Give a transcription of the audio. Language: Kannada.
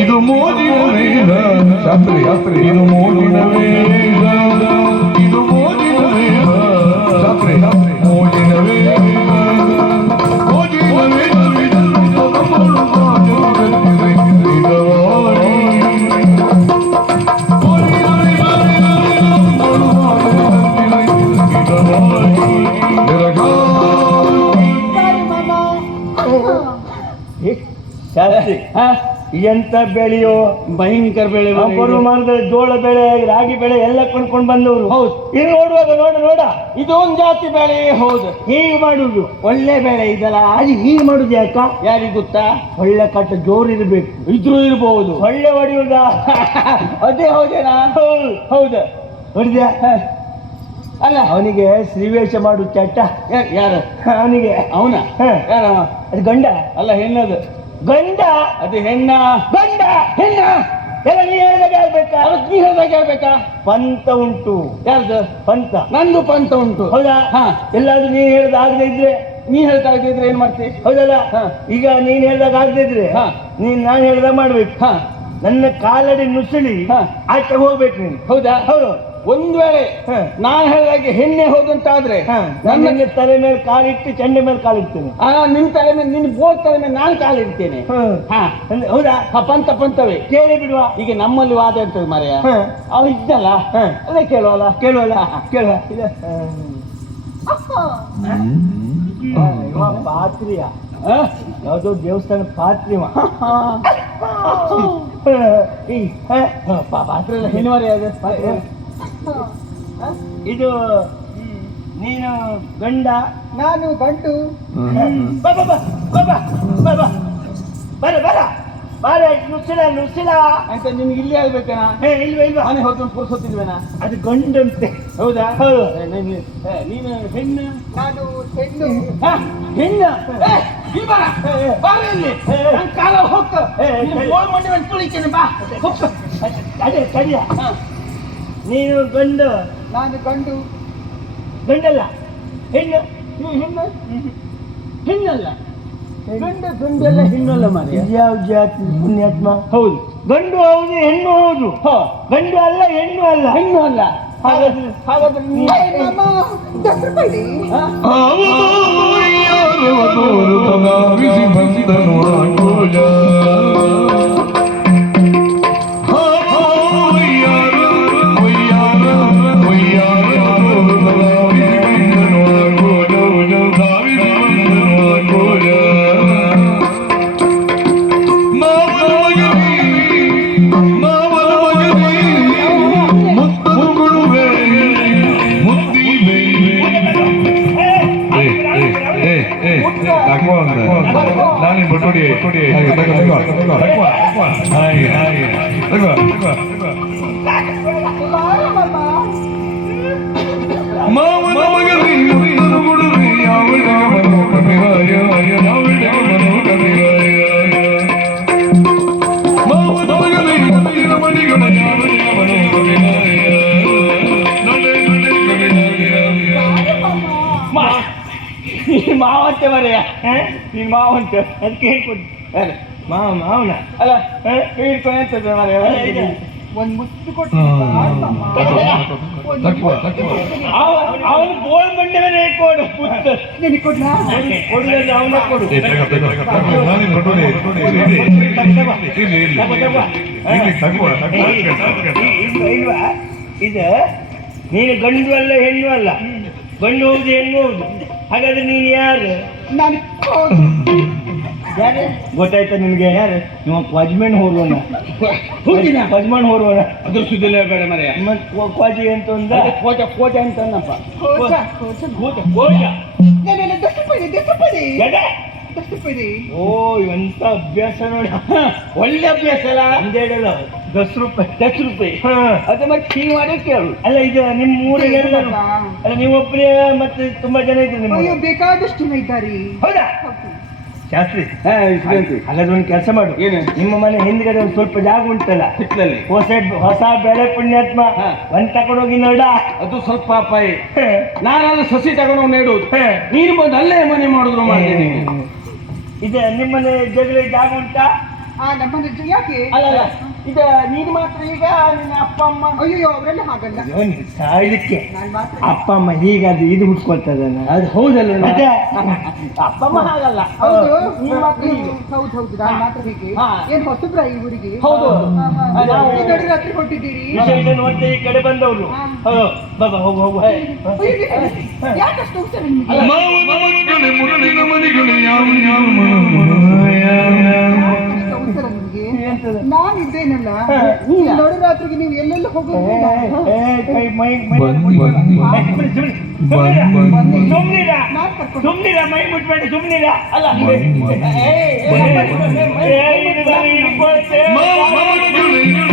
ಇದು ಮೋದಿನ ವೇದ ಶಾಸ್ತ್ರಿ ಶಾಸ್ತ್ರಿ. ಇದು ಮೋದಿನ ವೇದ ಇದು ಮೋದಿನ ವೇದ ಶಾಸ್ತ್ರಿ ಶಾಸ್ತ್ರಿ. ಎಂತ ಬೆಳೆಯೋ ಭಯಂಕರ ಬೆಳೆ ಬರುವ ಜೋಳ ಬೆಳೆ ರಾಗಿ ಬೆಳೆ ಎಲ್ಲ ಕೊಂಡ್ಕೊಂಡು ಬಂದವರು. ಹೌದು. ಇಲ್ಲಿ ನೋಡುವಾಗ ನೋಡ ನೋಡ ಇದು ಒಂದ್ ಜಾತಿ ಬೆಳೆ ಹೌದು. ಹೀಗೆ ಮಾಡುದು. ಒಳ್ಳೆ ಬೆಳೆ ಇದಲ್ಲ. ಅದು ಹೀಗೆ ಮಾಡುದು ಯಾಕ? ಯಾರಿಗೆ ಗೊತ್ತಾ? ಒಳ್ಳೆ ಕಟ್ಟ ಜೋರು ಇರಬೇಕು. ಇದ್ರೂ ಇರಬಹುದು ಒಳ್ಳೆ ಹೊಡೆಯುವುದ ಅದೇ ಹೌದೇನಾ? ಹೌದು. ಹೌದು. ಹೊಡಿದ ಅಲ್ಲ. ಅವನಿಗೆ ಶ್ರೀವೇಶ ಮಾಡು ಚಟ್ಟ. ಯಾರ ಯಾರು? ಅವನಿಗೆ. ಅವನ? ಯಾರ? ಅದು ಗಂಡ. ಅಲ್ಲ ಹೆಣ್ಣದು? ಗಂಡ ಅದು ಹೆಣ್ಣ. ಗಂಡ ಹೆಣ್ಣ. ಎಲ್ಲ ನೀ ಹೇಳ್ದಾಗ ಹೇಳ್ಬೇಕಾ? ಅದಕ್ಕೆ ನೀ ಹೇಳ್ದಾಗ ಹೇಳ್ಬೇಕಾ? ಪಂತ ಉಂಟು. ಯಾರ್ದು? ಪಂತ. ನಂದು ಪಂತ ಉಂಟು. ಹೌದಾ? ಹಾ. ಎಲ್ಲಾದ್ರೂ ನೀನ್ ಹೇಳ್ದ ಆಗದೆ ಇದ್ರೆ? ನೀ ಹೇಳ್ತಾ ಇದ್ರೆ ಏನ್ ಮಾಡ್ತಿ? ಹೌದಲ್ಲ. ಈಗ ನೀನ್ ಹೇಳ್ದಾಗ ಆಗದೆ ಇದ್ರೆ? ಹಾ. ನೀನ್ ನಾನು ಹೇಳ್ದಾಗ ಮಾಡ್ಬೇಕು. ಹಾ. ನನ್ನ ಕಾಲಡಿ ನುಸುಳಿ. ಆಚೆ ಹೋಗ್ಬೇಕು ನೀನು. ಹೌದಾ? ಹೌದು. ಒಂದ್ ವೇಳೆ. ನಾನ್ ಹೇಳಿದಾಗೆ ಹೆಣ್ಣೆ ಹೋದಂತಾದ್ರೆ ನನ್ನ ತಲೆ ಮೇಲೆ ಕಾಲಿಟ್ಟು ಚೆಂಡೆ ಮೇಲೆ ಕಾಲಿಡ್ತೇನೆ. ಆ ನಿನ್ ತಲೆ ಮೇಲೆ ನಿನ್ ಬೋ ತಲೆ ಮೇಲೆ ನಾನು ಕಾಲಿಡ್ತೇನೆ. ಹಾ. ಅಂದ್ರೆ ಹೌದಾ? ಪಂತ ಪಂತವೇ. ಕೇಳಿ ಬಿಡುವ. ಈಗ ನಮ್ಮಲ್ಲಿ ವಾದ ಇರ್ತದೆ ಮರೆಯ? ಹಾ. ಅವ ಇದ್ದಲ್ಲ. ಹಾ. ಅದೇ ಕೇಳುವಲ್ಲ. ಕೇಳುವಲ್ಲ. ಕೇಳುವ. ಪಾತ್ರಿಯ. ಯಾವುದೋ ಯಾವ್ದೋ ದೇವಸ್ಥಾನ ಪಾತ್ರಿ ಪಾತ್ರೆ ಎಲ್ಲ ಹೆಣ್ಣು ಮರೆಯ ಅದು ಪಾತ್ರೆ. ಇದು ನೀನು ಗಂಡ? ನಾನು ಗಂಟು ಬಾ ಬಾ ಬಾ ಬಾ ಬಾ ಬಾ ಬಾ. ಬರ ಬರ. ಬಾರ ನುಸಿಲ ನುಸಿಲ ಅಂತ ನಿನ್ಗೆ ಇಲ್ಲಿ ಆಗ್ಬೇಕಣ? ಹೇ ಇಲ್ವಾ ಇಲ್ವಾ? ಮನೆ ಹೋಗಿ ಕೂರ್ಸೋತಿಲ್ವೇನಾ ಅದು ಗಂಡಂತೆ. ಹೌದಾ? ನೀನು ಹೆಣ್ಣು? ನಾನು ಹೆಣ್ಣು. ಹೆಣ್ಣು? ಇಲ್ಲಿ ಬಾ. ಬಾರ ಇಲ್ಲಿ. ಏ. ನನ್ ಕಾಲ ಹೋಗ್ತ. ಮಂಡಿ ಮೇಲೆ ತುಳಿತೇನೆ ಬಾ. ಹೋಗ್ತ. ಅದೇ ಸರಿಯಾ ಹಾ. ನೀನು ಗಂಡು ನಾನು ಗಂಡು ಗಂಡಲ್ಲ ಹೆಣ್ಣು? ನೀ ಹೆಣ್ಣು. ಹೆಣ್ಣಲ್ಲ? ಗಂಡು ಗಂಡಲ್ಲ ಹೆಣ್ಣಲ್ಲ ಮಾರಿ ಯಾವ ಜಾತಿ? ಪುಣ್ಯಾತ್ಮ. ಹೌದು. ಗಂಡು ಹೌದು ಹೆಣ್ಣು ಹೌದು. ಹೋ. ಗಂಡು ಅಲ್ಲ ಹೆಣ್ಣು ಅಲ್ಲ. ಹೆಣ್ಣು ಅಲ್ಲ. ಹಾಗಾದ್ರೆ ಹಾಗಾದ್ರೆ ಬಂದನು ಆಗೋಜ. ಮಾವನ ಮಗನೇ ಮುತ್ತನು ಕೊಡುವೆ ಯಾವಳಿಗೆ ಮನೋ ಕವಿರಾಯ ಯಾವಳಿಗೆ ಮನೋ ಕವಿರಾಯ ಮಾವನ ಮಗನೇ ಮುತ್ತಿನ ಮಣಿಗಳ ಯಾವಳಿಗೆ ಮನೋ ಕವಿರಾಯ ನಡೆ ನಡೆ ಕವಿರಾಯ ಮಾ ನೀ ಮಾವಂತೆ ಮರೆಯ ನೀನ್ ಮಾವಂತೆ ಅದಕ್ಕೆ ಹೇಳ್ಕೊಡಿ ಯಾರು? ಮಾವ ಅಲ್ಲ. ಒಂದು ಅವನು ಕೊಡು ಅವನ ಕೊಡು. ಇದು ನೀನು ಗಂಡು ಅಲ್ಲ ಹೆಣ್ಣು ಅಲ್ಲ. ಗಂಡು ಹೋಗುದು ಹೆಣ್ಣು ಹೌದು ಹಾಗಾದ್ರೆ ನೀನು ಯಾರು? ನಾನು ಯಾರು ಗೊತ್ತಾಯ್ತಾ ನಿನ್ಗೆ ಯಾರು? ನಿಮ್ಮ ಕ್ವಾಜ್ಮೆಂಟ್ ಹೋಗಿನ? ಕ್ವಾಜ್ಮೆಂಟ್ ಹೋಗೋಣ ಅದ್ರ ಸುದ್ದಿಲ್ಲ ಬೇಡ ಮರೆ. ಮತ್ತೆ ಕ್ವಾಜಿ ಅಂತ ಕೋಟ ಕೋಟ ಅಂತಂದಪ್ಪ. ಅಂತ ಅನ್ನಪ್ಪ ಕೋಟ ಕೋಟ ಎಡೆ? ಓ ಎಂತ ಅಭ್ಯಾಸ ನೋಡಿ. ಒಳ್ಳೆ ಅಭ್ಯಾಸ ಅಲ್ಲ? ಒಂದೆರಡಲ್ಲ ದಸ್ ರೂಪಾಯಿ. ದಸ್ ರೂಪಾಯಿ? ಹಾ. ಅದೇ ಮತ್ತೆ ಟೀ ಮಾಡಿ ಕೇಳು. ಅಲ್ಲ ಇದು ನಿಮ್ಮ ಊರಿಗೆ ಅಲ್ಲ ನೀವೊಬ್ಬರೇ ಮತ್ತೆ ತುಂಬಾ ಜನ ಇದ್ದೀನಿ ಬೇಕಾದಷ್ಟು ಜನ ಇದ್ದಾರೆ ಹೌದಾ. ಶಾಸ್ತ್ರಿ ಹಾಗಾದ್ರೆ ಒಂದು ಕೆಲಸ ಮಾಡು. ಏನು? ನಿಮ್ಮ ಮನೆ ಹಿಂದ್ಗಡೆ ಒಂದು ಸ್ವಲ್ಪ ಜಾಗ ಉಂಟಲ್ಲ? ಹಿತ್ತಲಲ್ಲಿ ಹೊಸ ಹೊಸ ಬೆಳೆ ಪುಣ್ಯಾತ್ಮ. ಒಂದ್ ತಗೊಂಡೋಗಿ ನೋಡ. ಅದು ಸ್ವಲ್ಪ ಅಪಾಯ. ನಾನಲ್ಲ ಸಸಿ ತಗೊಂಡೋಗಿ ನೆಡುವುದು. ನೀನು ಬಂದು ಅಲ್ಲೇ ಮನೆ ಮಾಡಿದ್ರು ಮಾಡ್ತೀನಿ ಇದೆ ನಿಮ್ಮನೆ ಜಗಳ ಜಾಗ ಉಂಟಾ? ನಮ್ಮನೆ ಯಾಕೆ? ಅಲ್ಲ ಇದ ನೀನು ಮಾತ್ರ ಈಗ ನಿನ್ನ ಅಪ್ಪ ಅಮ್ಮ ಅಯ್ಯೋ ಅವರೆಲ್ಲ ಹಾಗಲ್ಲ ಅಯ್ಯೋ, ನೀನ್ ಸಾಯ್ಲಿಕ್ಕೆ ಮಾತ್ರ ಅಪ್ಪ ಅಮ್ಮ ಹೀಗಾದ್ರೆ ಇದು ಹುಟ್ಕೊಳ್ತದಲ್ಲ ಅದು ಹೌದಲ್ಲ ಅದೇ. ಅಪ್ಪ ಅಮ್ಮ ಹಾಗಲ್ಲ ಹೌದು ನೀನು ಮಾತ್ರ. ಹೌದು ಹೌದು ನಾನು ಮಾತ್ರ ಹೀಗೆ ಏನು ಹೊಸಬ್ರ ಈ ಊರಿಗೆ ಹೌದು. ಅದೇ. ನಡು ರಾತ್ರಿ ಕೊಟ್ಟಿದ್ದೀರಿ ನೋಡ್ತಾ ಈ ಕಡೆ ಬಂದವರು. ಹೌದು ಬಾಬಾ ಹೋಗು ಹೋಗು ಯಾಕಷ್ಟು ಹುಷಾರು ನಿಮ್ಗೆ ಮನೆಗಳು ಯಾವ ಯಾವ ಇದ್ದೇನಲ್ಲ? ಈ ನಡು ರಾತ್ರಿಗೆ ನೀವು ಎಲ್ಲೆಲ್ಲ ಹೋಗೋದು? ಬೇಡ. ಬನ್ನಿ ಬನ್ನಿ ಬನ್ನಿ ಸುಮ್ನಿರ ಮೈ ಮುಟ್ಬೇಡಿ ಸುಮ್ನಿರ. ಅಲ್ಲ ಏ, ಏ, ಏ, ಏ, ಮೈ- ಮೈ-